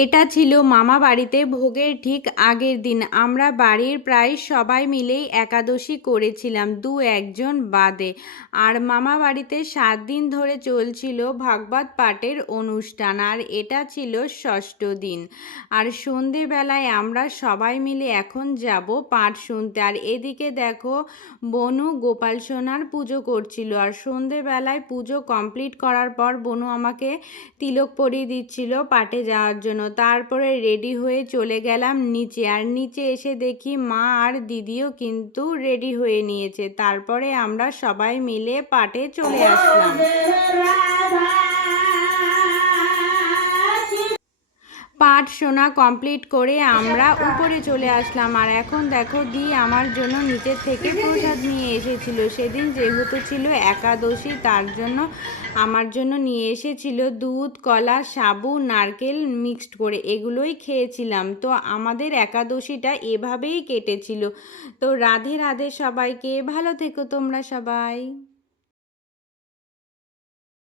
এটা ছিল মামা বাড়িতে ভোগের ঠিক আগের দিন। আমরা বাড়ির প্রায় সবাই মিলেই একাদশী করেছিলাম, দু একজন বাদে। আর মামা বাড়িতে 7 দিন ধরে চলছিল ভাগবত পাঠের অনুষ্ঠান, আর এটা ছিল ষষ্ঠ দিন। আর সন্ধেবেলায় আমরা সবাই মিলে এখন যাব পাঠ শুনতে। আর এদিকে দেখো, বনু গোপাল সোনার পুজো করছিল। আর সন্ধেবেলায় পুজো কমপ্লিট করার পর বনু আমাকে তিলক পরিয়ে দিচ্ছিল পাঠে যাওয়ার জন্য। তারপরে রেডি হয়ে চলে গেলাম নিচে। আর নিচে এসে দেখি মা আর দিদিও কিন্তু রেডি হয়ে নিয়েছে। তারপরে আমরা সবাই মিলে পাঠে চলে আসলাম। পাঠ শোনা কমপ্লিট করে আমরা উপরে চলে আসলাম। আর এখন দেখো, দি আমার জন্য নিচের থেকে প্রসাদ নিয়ে এসেছিল। সেদিন যেহেতু ছিল একাদশী, তার জন্য আমার জন্য নিয়ে এসেছিল দুধ, কলা, সাবু, নারকেল মিক্সড করে, এগুলোই খেয়েছিলাম। তো আমাদের একাদশীটা এভাবেই কেটেছিল। তো রাধে রাধে সবাইকে, ভালো থেকো তোমরা সবাই।